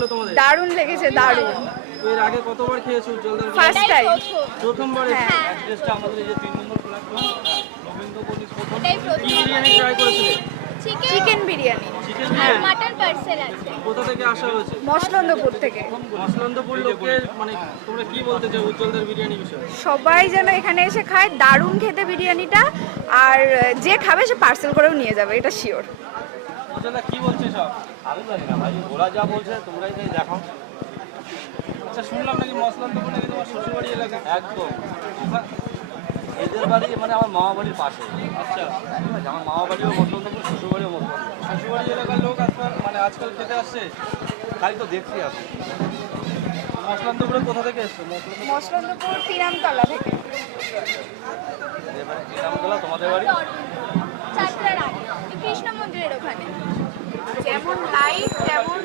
লাগলো তোমাদের? দারুণ লেগেছে, দারুণ। এর আগে কতবার খেয়েছো উজ্জ্বলদার? First time. প্রথমবার। হ্যাঁ। অ্যাড্রেসটা আমাদের এই যে 3 নম্বর প্ল্যাটফর্ম রবীন্দ্রপল্লী প্রথম। এটাই কি প্রথম। বিরিয়ানি ট্রাই করেছিলে? চিকেন বিরিয়ানি। চিকেন আর বিরিয়ানি মাটন পার্সেল আছে। কোথা থেকে আসা হয়েছে? মসলন্দপুর থেকে। মসলন্দপুর লোকের মানে তোমরা কি বলতে চাও উজ্জ্বলদার বিরিয়ানি বিষয়ে? সবাই যেন এখানে এসে খায়, দারুণ খেতে বিরিয়ানিটা। আর যে খাবে সে পার্সেল করেও নিয়ে যাবে, এটা শিওর। উজ্জ্বলদা কি বলছে সব? আমি জানি না ভাই, ওরা যা বলছে তোমরাই তাই দেখো। আচ্ছা, শুনলাম নাকি মসলন্দপুর নাকি তোমার শ্বশুরবাড়ি এলাকা? একদম এদের বাড়ি মানে আমার মামা বাড়ির পাশে। আচ্ছা, ঠিক আছে, আমার মামা বাড়িও মতলন্দপুর, শ্বশুরবাড়িও মতলন্দপুর। শ্বশুরবাড়ি এলাকার লোক আজকাল মানে আজকাল খেতে আসছে। তাই তো দেখছি আমি। মসলন্দপুরে কোথা থেকে এসছো? মসলন্দপুর তিনামতলা থেকে। এবারে শ্রীরামতলা তোমাদের বাড়ি? চারটার আগে কৃষ্ণ মন্দিরের ওখানে। যেমন লাইট তেমন